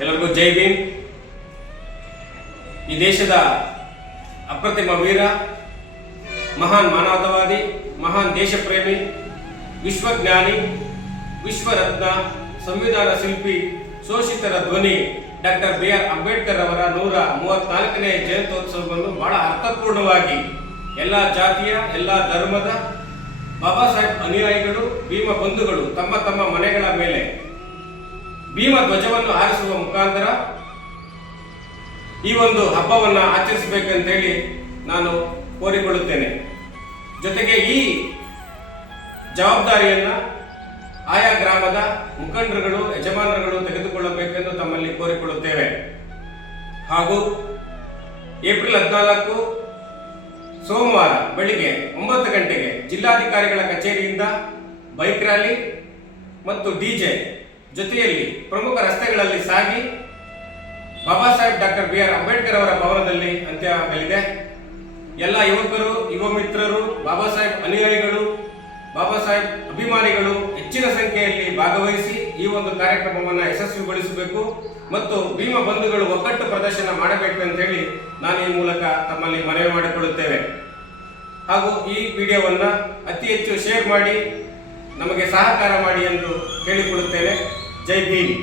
ಎಲ್ಲರಿಗೂ ಜೈ ಭೀಮ್. ಈ ದೇಶದ ಅಪ್ರತಿಮ ವೀರ, ಮಹಾನ್ ಮಾನವತಾವಾದಿ, ಮಹಾನ್ ದೇಶಪ್ರೇಮಿ, ವಿಶ್ವಜ್ಞಾನಿ, ವಿಶ್ವರತ್ನ, ಸಂವಿಧಾನ ಶಿಲ್ಪಿ, ಶೋಷಿತರ ಧ್ವನಿ ಡಾಕ್ಟರ್ ಬಿ ಆರ್ ಅಂಬೇಡ್ಕರ್ ಅವರ ನೂರ ಮೂವತ್ನಾಲ್ಕನೇ ಜಯಂತ್ಯೋತ್ಸವವನ್ನು ಬಹಳ ಅರ್ಥಪೂರ್ಣವಾಗಿ ಎಲ್ಲ ಜಾತಿಯ, ಎಲ್ಲ ಧರ್ಮದ ಬಾಬಾ ಸಾಹೇಬ್ ಅನುಯಾಯಿಗಳು, ಭೀಮ ಬಂಧುಗಳು ತಮ್ಮ ತಮ್ಮ ಮನೆಗಳ ಮೇಲೆ ಭೀಮ ಧ್ವಜವನ್ನು ಹಾರಿಸುವ ಮುಖಾಂತರ ಈ ಒಂದು ಹಬ್ಬವನ್ನು ಆಚರಿಸಬೇಕಂತೇಳಿ ನಾನು ಕೋರಿಕೊಳ್ಳುತ್ತೇನೆ. ಜೊತೆಗೆ ಈ ಜವಾಬ್ದಾರಿಯನ್ನು ಆಯಾ ಗ್ರಾಮದ ಮುಖಂಡರುಗಳು, ಯಜಮಾನರುಗಳು ತೆಗೆದುಕೊಳ್ಳಬೇಕೆಂದು ತಮ್ಮಲ್ಲಿ ಕೋರಿಕೊಳ್ಳುತ್ತೇವೆ. ಹಾಗೂ ಏಪ್ರಿಲ್ ಹದಿನಾಲ್ಕು ಸೋಮವಾರ ಬೆಳಿಗ್ಗೆ ಒಂಬತ್ತು ಗಂಟೆಗೆ ಜಿಲ್ಲಾಧಿಕಾರಿಗಳ ಕಚೇರಿಯಿಂದ ಬೈಕ್ ರ್ಯಾಲಿ ಮತ್ತು ಡಿಜೆ ಜೊತೆಯಲ್ಲಿ ಪ್ರಮುಖ ರಸ್ತೆಗಳಲ್ಲಿ ಸಾಗಿ Babasaheb doctor B R Ambedkar ಅವರ ಭವನದಲ್ಲಿ ಅಂತ್ಯ ಆಗಲಿದೆ. ಎಲ್ಲ ಯುವಕರು, ಯುವ ಮಿತ್ರರು, ಬಾಬಾ ಸಾಹೇಬ್ ಅನುಯಾಯಿಗಳು ಬಾಬಾ ಸಾಹೇಬ್ ಅಭಿಮಾನಿಗಳು ಹೆಚ್ಚಿನ ಸಂಖ್ಯೆಯಲ್ಲಿ ಭಾಗವಹಿಸಿ ಈ ಒಂದು ಕಾರ್ಯಕ್ರಮವನ್ನು ಯಶಸ್ವಿಗೊಳಿಸಬೇಕು ಮತ್ತು ಭೀಮ ಬಂಧುಗಳು ಒಗ್ಗಟ್ಟು ಪ್ರದರ್ಶನ ಮಾಡಬೇಕು ಅಂತ ಹೇಳಿ ನಾನು ಈ ಮೂಲಕ ತಮ್ಮಲ್ಲಿ ಮನವಿ ಮಾಡಿಕೊಳ್ಳುತ್ತೇವೆ. ಹಾಗೂ ಈ ವಿಡಿಯೋವನ್ನು ಅತಿ ಹೆಚ್ಚು ಶೇರ್ ಮಾಡಿ, ನಮಗೆ ಸಹಕಾರ ಮಾಡಿ ಎಂದು ಕೇಳಿಕೊಳ್ಳುತ್ತೇನೆ ಜೈ ಭೀಮ್